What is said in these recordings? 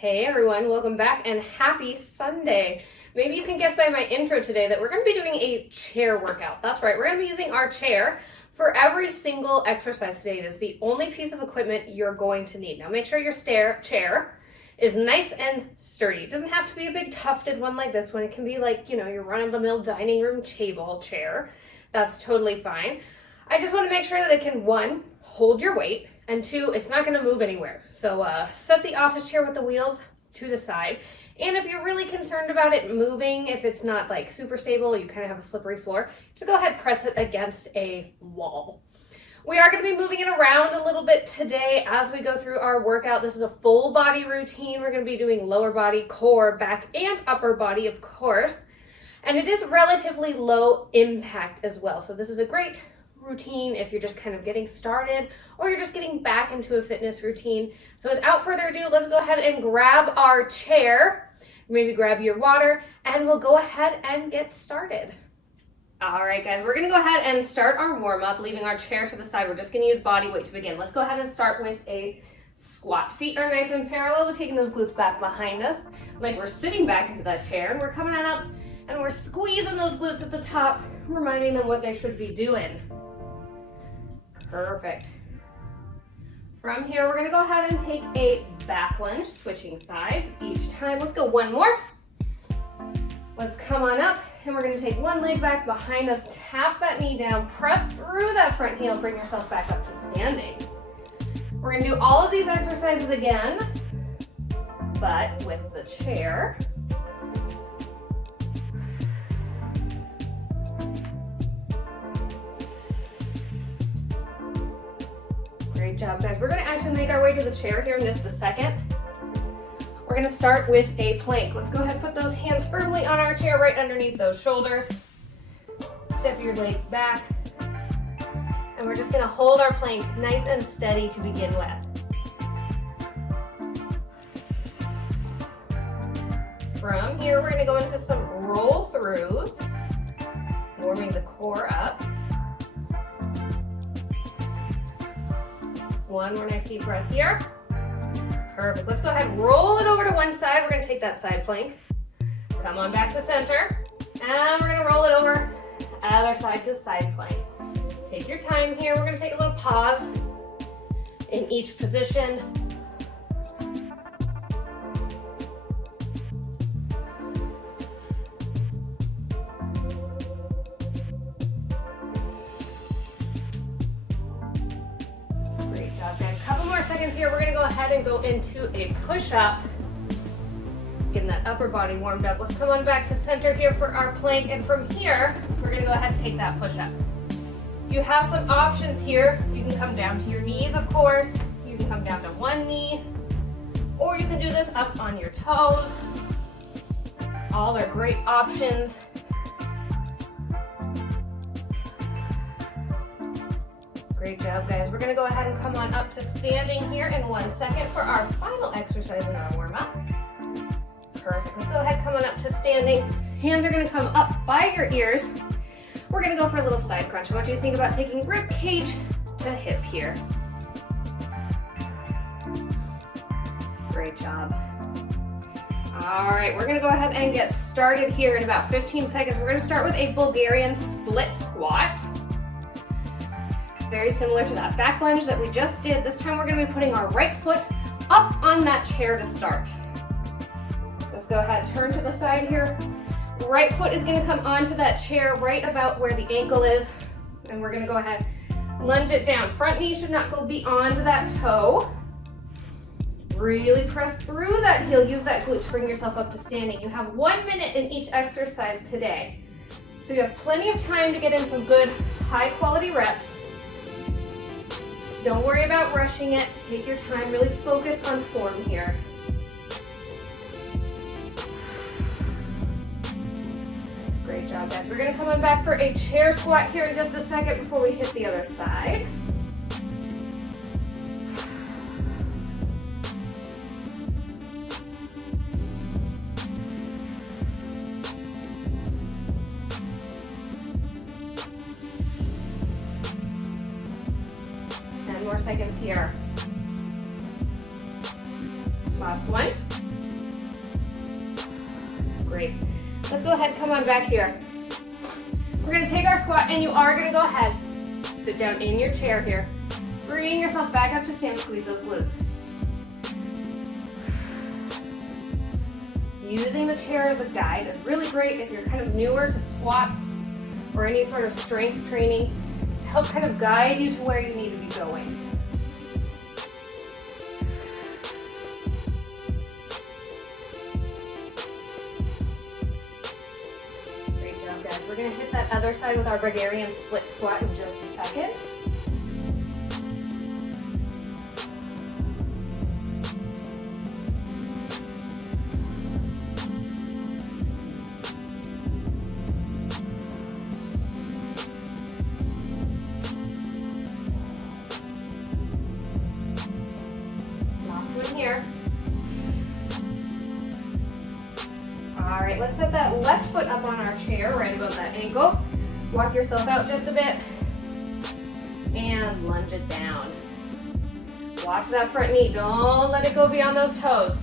Hey everyone, welcome back and happy Sunday. Maybe you can guess by my intro today that we're going to be doing a chair workout. That's right, we're going to be using our chair for every single exercise today. It is the only piece of equipment you're going to need. Now make sure your chair is nice and sturdy. It doesn't have to be a big tufted one like this one. It can be like, your run-of-the-mill dining room table chair. That's totally fine. I just want to make sure that it can, one, hold your weight, and two, it's not going to move anywhere. So set the office chair with the wheels to the side. And if you're really concerned about it moving, if it's not like super stable, you kind of have a slippery floor, just go ahead and press it against a wall. We are going to be moving it around a little bit today as we go through our workout. This is a full body routine. We're going to be doing lower body, core, back, and upper body, of course. And it is relatively low impact as well. So this is a great routine if you're just kind of getting started or you're just getting back into a fitness routine. So without further ado, let's go ahead and grab our chair, maybe grab your water, and we'll go ahead and get started. All right, guys, we're gonna go ahead and start our warm-up, leaving our chair to the side. We're just gonna use body weight to begin. Let's go ahead and start with a squat. Feet are nice and parallel. We're taking those glutes back behind us, like we're sitting back into that chair, and we're coming on up, and we're squeezing those glutes at the top, reminding them what they should be doing. Perfect. From here, we're gonna go ahead and take a back lunge, switching sides each time. Let's go one more. Let's come on up, and we're gonna take one leg back behind us, tap that knee down, press through that front heel, bring yourself back up to standing. We're gonna do all of these exercises again, but with the chair. Great job, guys. We're going to actually make our way to the chair here in just a second. We're going to start with a plank. Let's go ahead and put those hands firmly on our chair right underneath those shoulders. Step your legs back. And we're just going to hold our plank nice and steady to begin with. From here, we're going to go into some roll throughs, warming the core up. One more nice deep breath here. Perfect. Let's go ahead and roll it over to one side. We're going to take that side plank. Come on back to center. And we're going to roll it over other side to side plank. Take your time here. We're going to take a little pause in each position. Seconds here, we're going to go ahead and go into a push-up, getting that upper body warmed up. Let's come on back to center here for our plank, and from here we're going to go ahead and take that push-up. You have some options here. You can come down to your knees, of course. You can come down to one knee, or you can do this up on your toes. All are great options. Great job, guys. We're going to go ahead and come on up to standing here in 1 second for our final exercise in our warm-up. Perfect. Let's go ahead, come on up to standing. Hands are going to come up by your ears. We're going to go for a little side crunch. I want you to think about taking rib cage to hip here. Great job. All right, we're going to go ahead and get started here in about 15 seconds. We're going to start with a Bulgarian split squat. Very similar to that back lunge that we just did. This time we're going to be putting our right foot up on that chair to start. Let's go ahead, turn to the side here. Right foot is going to come onto that chair right about where the ankle is. And we're going to go ahead, lunge it down. Front knee should not go beyond that toe. Really press through that heel. Use that glute to bring yourself up to standing. You have 1 minute in each exercise today. So you have plenty of time to get in some good high quality reps. Don't worry about rushing it. Take your time, really focus on form here. Great job, guys. We're gonna come on back for a chair squat here in just a second before we hit the other side. More seconds here. Last one. Great. Let's go ahead, come on back here. We're gonna take our squat and you are gonna go ahead, sit down in your chair here. Bring yourself back up to stand, squeeze those glutes. Using the chair as a guide is really great if you're kind of newer to squats or any sort of strength training to help kind of guide you to where you need to be going. Great job, guys. We're going to hit that other side with our Bulgarian split squat in just a second. Here. All right, let's set that left foot up on our chair, right above that ankle. Walk yourself out just a bit and lunge it down. Watch that front knee, don't let it go beyond those toes.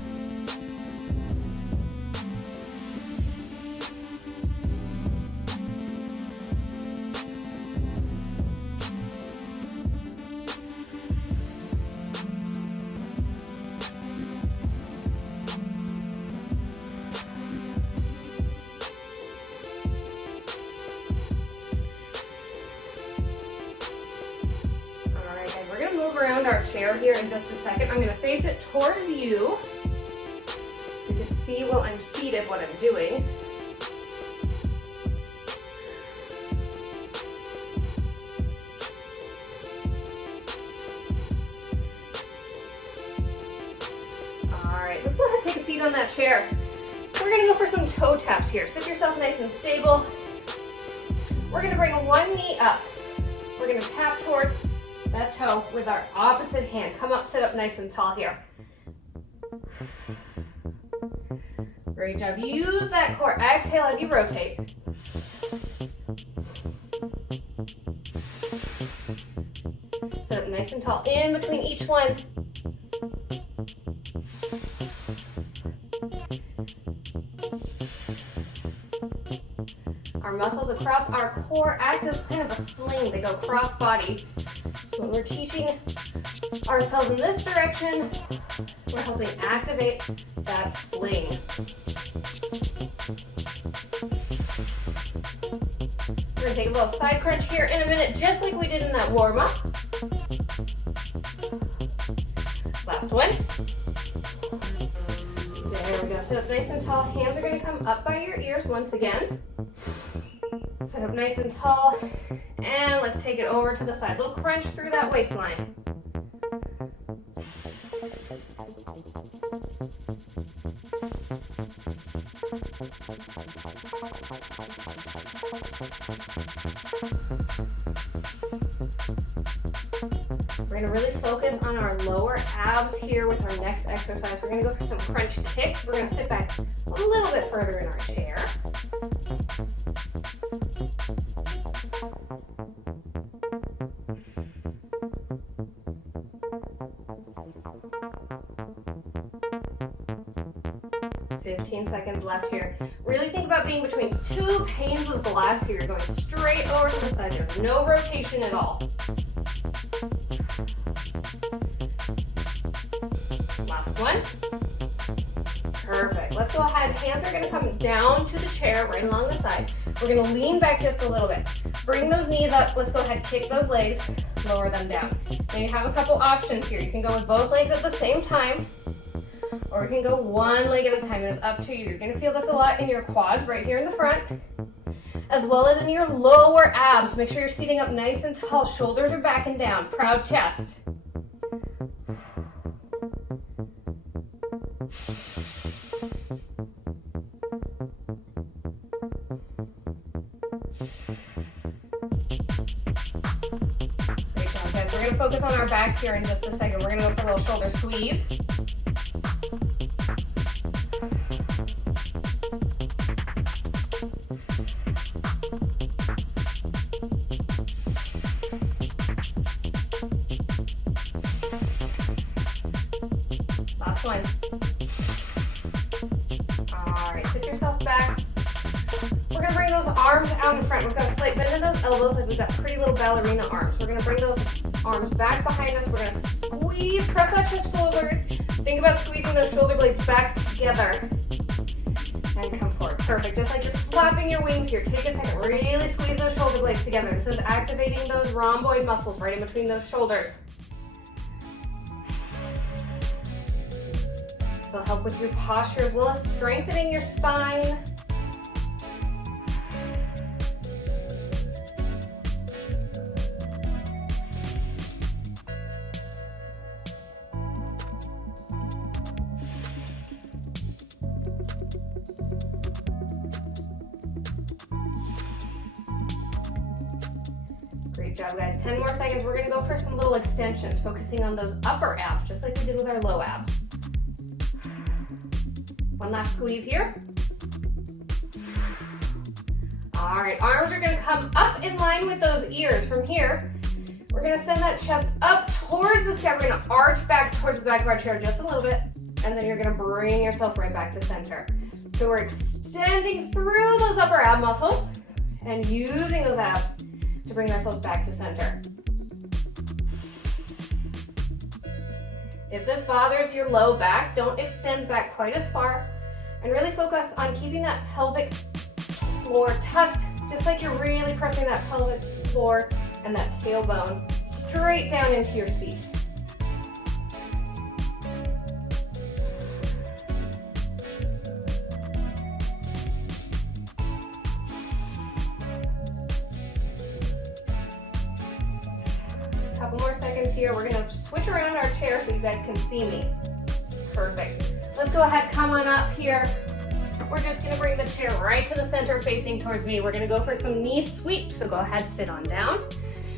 Around our chair here in just a second. I'm going to face it towards you. You can see while I'm seated what I'm doing. All right, let's go ahead and take a seat on that chair. We're going to go for some toe taps here. Sit yourself nice and stable. We're going to bring one knee up. We're going to tap towards that toe with our opposite hand. Come up, sit up nice and tall here. Great job. Use that core. Exhale as you rotate. Sit up nice and tall in between each one. Our muscles across our core act as kind of a sling. They go cross body. So when we're teaching ourselves in this direction, we're helping activate that sling. We're going to take a little side crunch here in a minute, just like we did in that warm-up. Last one. There we go. Sit up nice and tall. Hands are going to come up by your ears once again. Sit up nice and tall. And let's take it over to the side. Little crunch through that waistline. We're going to really focus on our lower abs here with our next exercise. We're going to go for some crunch kicks. We're going to sit back a little bit further in our chair. Seconds left here. Really think about being between two panes of glass here. You're going straight over to the side. There's no rotation at all. Last one. Perfect. Let's go ahead. Hands are going to come down to the chair right along the side. We're going to lean back just a little bit. Bring those knees up. Let's go ahead, kick those legs, lower them down. Now you have a couple options here. You can go with both legs at the same time, or you can go one leg at a time. It's up to you. You're going to feel this a lot in your quads right here in the front, as well as in your lower abs. Make sure you're seating up nice and tall. Shoulders are back and down. Proud chest. Great job, guys. We're going to focus on our back here in just a second. We're going to go for a little shoulder squeeze. Last one. All right, sit yourself back. We're gonna bring those arms out in front. We've got a slight bend in those elbows like we've got pretty little ballerina arms. We're gonna bring those arms back behind us. We're gonna squeeze, press that chest forward. Think about squeezing those shoulder blades back together. And come forward. Perfect. Just like you're flapping your wings here. Take a second. Really squeeze those shoulder blades together. This is activating those rhomboid muscles right in between those shoulders. This will help with your posture as well as strengthening your spine. Great job, guys. 10 more seconds. We're gonna go for some little extensions, focusing on those upper abs, just like we did with our low abs. One last squeeze here. All right, arms are gonna come up in line with those ears. From here, we're gonna send that chest up towards the sky. We're gonna arch back towards the back of our chair just a little bit, and then you're gonna bring yourself right back to center. So we're extending through those upper ab muscles and using those abs to bring ourselves back to center. If this bothers your low back, don't extend back quite as far and really focus on keeping that pelvic floor tucked, just like you're really pressing that pelvic floor and that tailbone straight down into your seat. Couple more seconds here. We're gonna switch around our chair so you guys can see me. Perfect. Let's go ahead, come on up here. We're just gonna bring the chair right to the center facing towards me. We're gonna go for some knee sweeps, so go ahead, sit on down.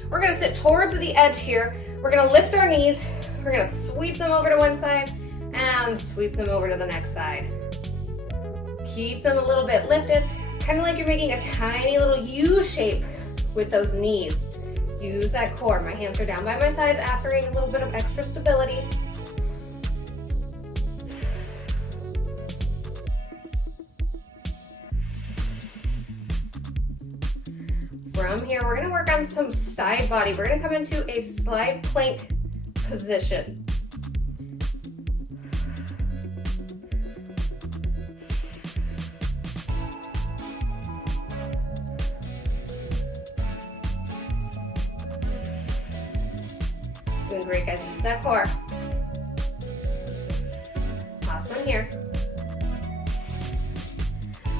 We're gonna sit towards the edge here. We're gonna lift our knees. We're gonna sweep them over to one side and sweep them over to the next side. Keep them a little bit lifted, kind of like you're making a tiny little U shape with those knees. Use that core. My hands are down by my sides, offering a little bit of extra stability. From here, we're gonna work on some side body. We're gonna come into a slide plank position. Doing great, guys. Use that core. Last one here.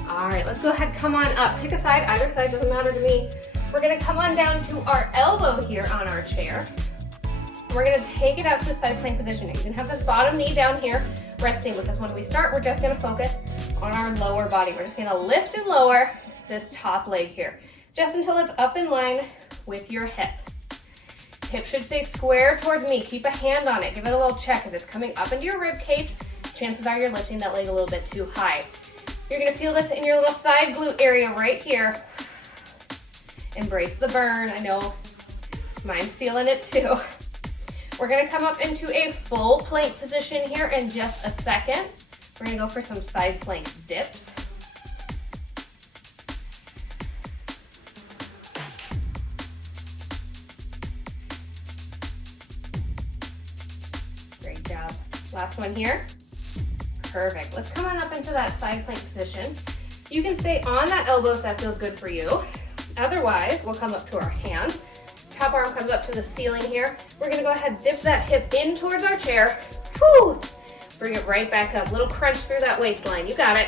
All right, let's go ahead, come on up. Pick a side, either side, doesn't matter to me. We're gonna come on down to our elbow here on our chair. We're gonna take it out to a side plank position. You can have this bottom knee down here resting with us. When we start, we're just gonna focus on our lower body. We're just gonna lift and lower this top leg here, just until it's up in line with your hip. Hip should stay square towards me. Keep a hand on it. Give it a little check. If it's coming up into your rib cage, chances are you're lifting that leg a little bit too high. You're gonna feel this in your little side glute area right here. Embrace the burn. I know mine's feeling it too. We're gonna come up into a full plank position here in just a second. We're gonna go for some side plank dips. Great job. Last one here. Perfect. Let's come on up into that side plank position. You can stay on that elbow if that feels good for you. Otherwise, we'll come up to our hand. Top arm comes up to the ceiling here. We're gonna go ahead, dip that hip in towards our chair. Whew. Bring it right back up. Little crunch through that waistline. You got it.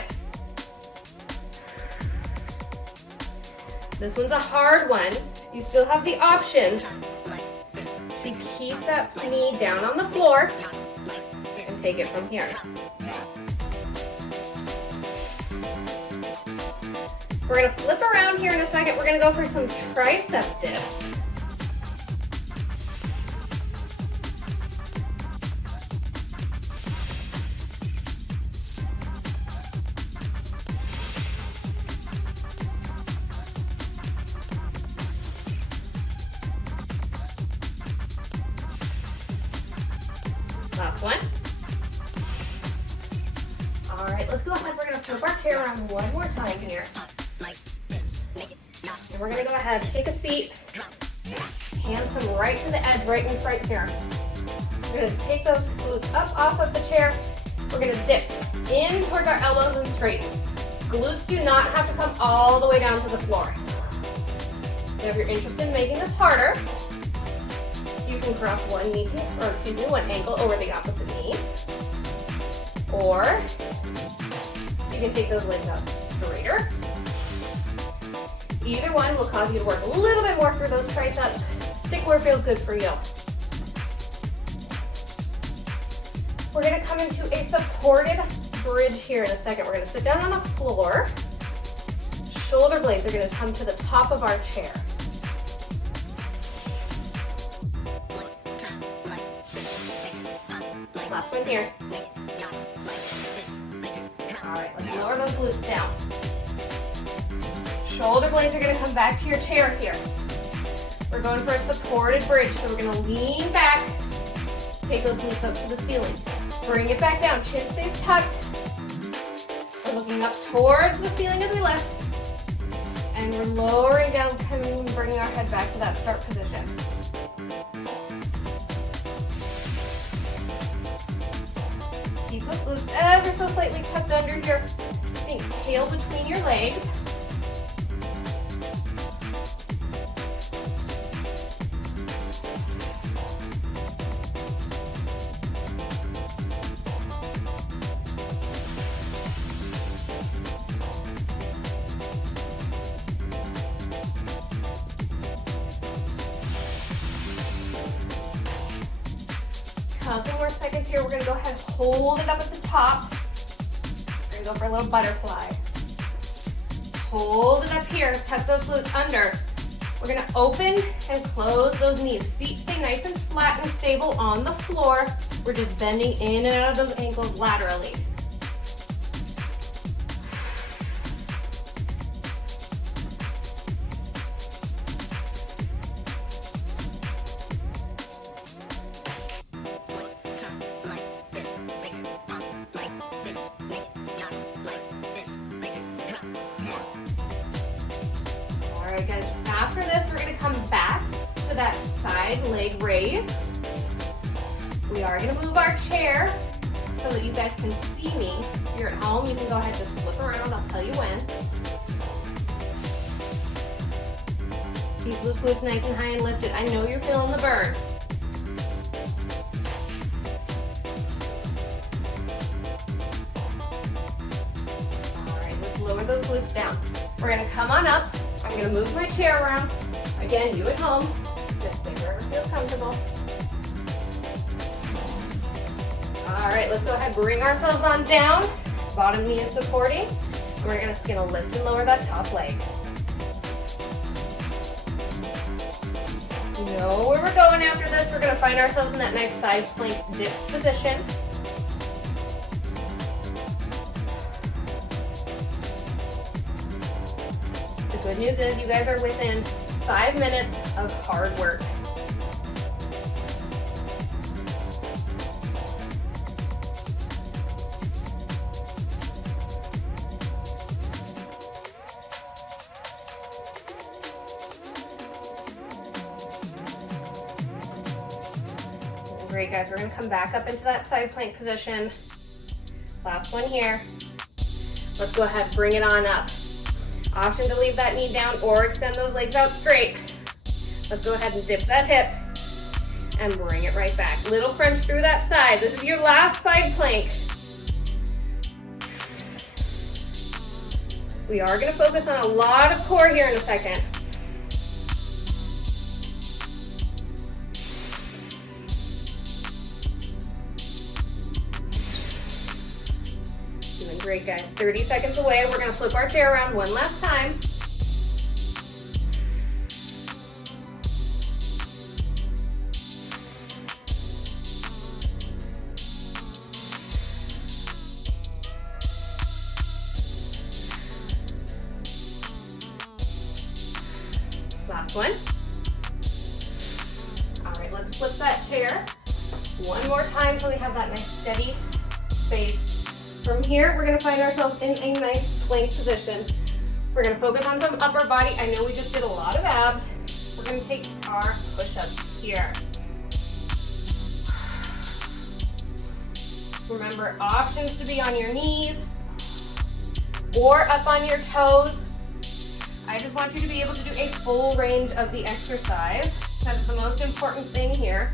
This one's a hard one. You still have the option to keep that knee down on the floor and take it from here. We're gonna flip around here in a second. We're gonna go for some tricep dips. Last one. All right, let's go ahead. We're gonna gonna flip our chair around one more time here. And we're gonna go ahead, take a seat. Hands come right to the edge, right in front here. We're gonna take those glutes up off of the chair. We're gonna dip in towards our elbows and straighten. Glutes do not have to come all the way down to the floor. And if you're interested in making this harder, you can cross one ankle over the opposite knee. Or you can take those legs out straighter. Either one will cause you to work a little bit more through those triceps. Stick where it feels good for you. We're gonna come into a supported bridge here in a second. We're gonna sit down on the floor. Shoulder blades are gonna come to the top of our chair. Last one here. All right, let's lower those glutes down. Shoulder blades are gonna come back to your chair here. We're going for a supported bridge, so we're gonna lean back, take those glutes up to the ceiling. Bring it back down, chin stays tucked. We're looking up towards the ceiling as we lift. And we're lowering down, coming, bringing our head back to that start position. Keep those glutes ever so slightly tucked under here. Think tail between your legs. Couple more seconds here. We're going to go ahead and hold it up at the top. We're going to go for a little butterfly. Hold it up here. Tuck those glutes under. We're going to open and close those knees. Feet stay nice and flat and stable on the floor. We're just bending in and out of those ankles laterally. Alright guys, after this we're going to come back to that side leg raise. We are going to move our chair so that you guys can see me. If you're at home, you can go ahead and just flip around, I'll tell you when. Keep those glutes nice and high and lifted. I know you're feeling the burn. Alright, let's lower those glutes down. We're going to come on up. I'm going to move my chair around. Again, you at home, just stay wherever feels comfortable. All right, let's go ahead and bring ourselves on down. Bottom knee is supporting. And we're just going to lift and lower that top leg. You know where we're going after this. We're going to find ourselves in that nice side plank dip position. The good news is you guys are within 5 minutes of hard work. Great guys, we're going to come back up into that side plank position. Last one here. Let's go ahead and bring it on up. Option to leave that knee down or extend those legs out straight. Let's go ahead and dip that hip and bring it right back. Little crunch through that side. This is your last side plank. We are going to focus on a lot of core here in a second. Doing great, guys. 30 seconds away. We're going to flip our chair around one last time. Last one. All right, let's flip that chair one more time so we have that nice steady space From here, we're gonna find ourselves in a nice plank position. We're gonna focus on some upper body. I know we just did a lot of abs. We're gonna take our push-ups here. Remember, options to be on your knees or up on your toes. I just want you to be able to do a full range of the exercise. That's the most important thing here.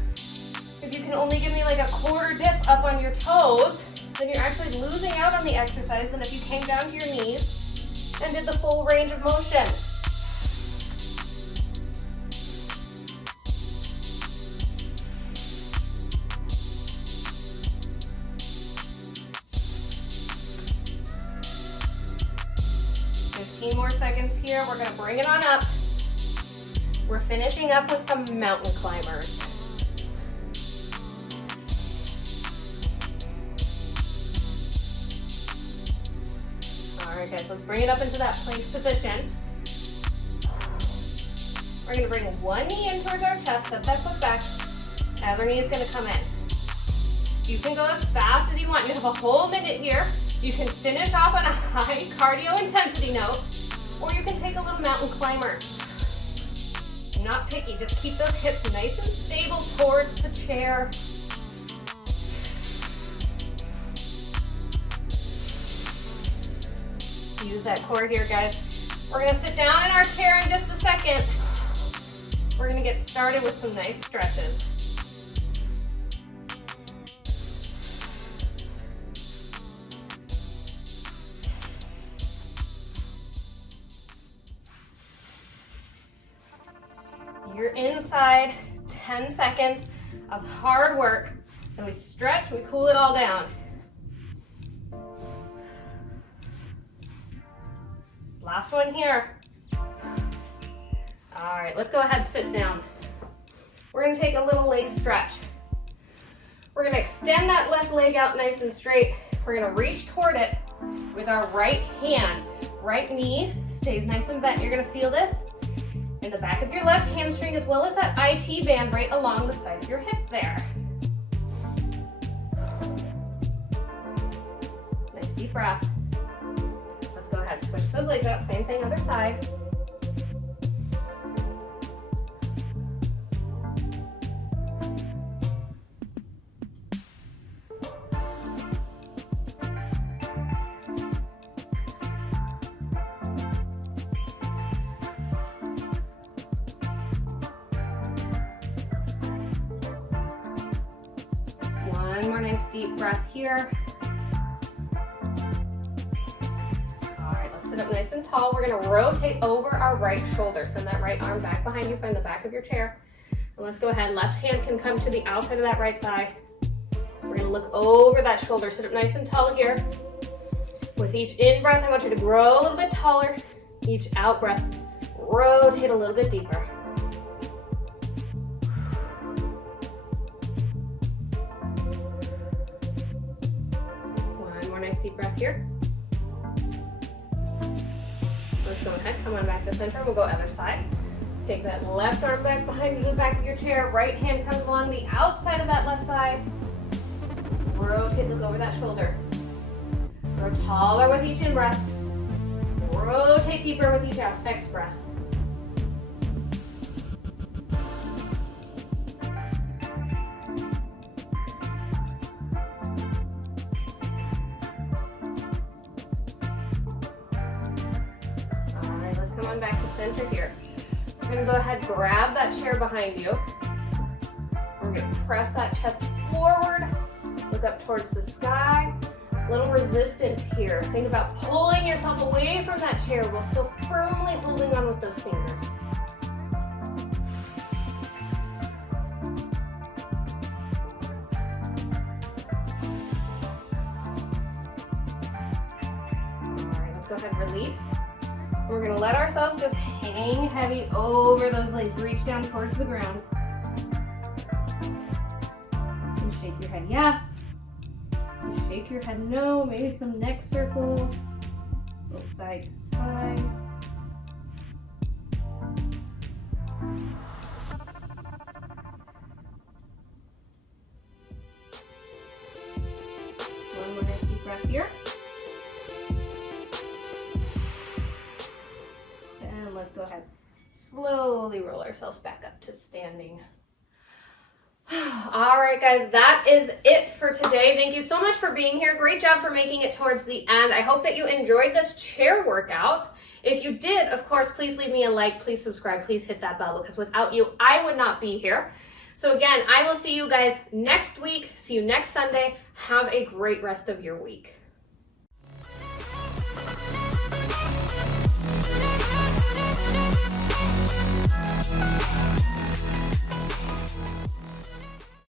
If you can only give me like a quarter dip up on your toes, then you're actually losing out on the exercise than if you came down to your knees and did the full range of motion. More seconds here. We're going to bring it on up. We're finishing up with some mountain climbers. All right, guys, let's bring it up into that plank position. We're going to bring one knee in towards our chest, set that foot back. Other knee is going to come in. You can go as fast as you want. You have a whole minute here. You can finish off on a high cardio intensity note, or you can take a little mountain climber. I'm not picky, just keep those hips nice and stable towards the chair. Use that core here, guys. We're gonna sit down in our chair in just a second. We're gonna get started with some nice stretches. You're inside 10 seconds of hard work, and we stretch, we cool it all down. Last one here. All right, let's go ahead, sit down. We're gonna take a little leg stretch. We're gonna extend that left leg out nice and straight. We're gonna reach toward it with our right hand. Right knee stays nice and bent. You're gonna feel this in the back of your left hamstring, as well as that IT band right along the side of your hip there. Nice deep breath. Let's go ahead, switch those legs out, same thing, other side. One more nice deep breath here. All right, let's sit up nice and tall. We're gonna rotate over our right shoulder. Send that right arm back behind you, find the back of your chair. And let's go ahead, left hand can come to the outside of that right thigh. We're gonna look over that shoulder, sit up nice and tall here. With each in breath, I want you to grow a little bit taller. Each out breath, rotate a little bit deeper. Deep breath here. Let's go ahead, come on back to center. We'll go other side. Take that left arm back behind you, the back of your chair. Right hand comes along the outside of that left thigh. Rotate, look over that shoulder. Grow taller with each in breath. Rotate deeper with each out, next breath. Back to center here. We're going to go ahead, grab that chair behind you. We're going to press that chest forward, look up towards the sky. A little resistance here. Think about pulling yourself away from that chair while still firmly holding on with those fingers. All right, let's go ahead and release. We're gonna let ourselves just hang heavy over those legs. Reach down towards the ground. And shake your head yes. And shake your head no. Maybe some neck circles. Go side to side. One more nice deep breath here. ahead. Slowly roll ourselves back up to standing. All right, guys, that is it for today. Thank you so much for being here. Great job for making it towards the end. I hope that you enjoyed this chair workout. If you did, of course, please leave me a like, please subscribe, please hit that bell, because without you, I would not be here. So again, I will see you guys next week. See you next Sunday. Have a great rest of your week.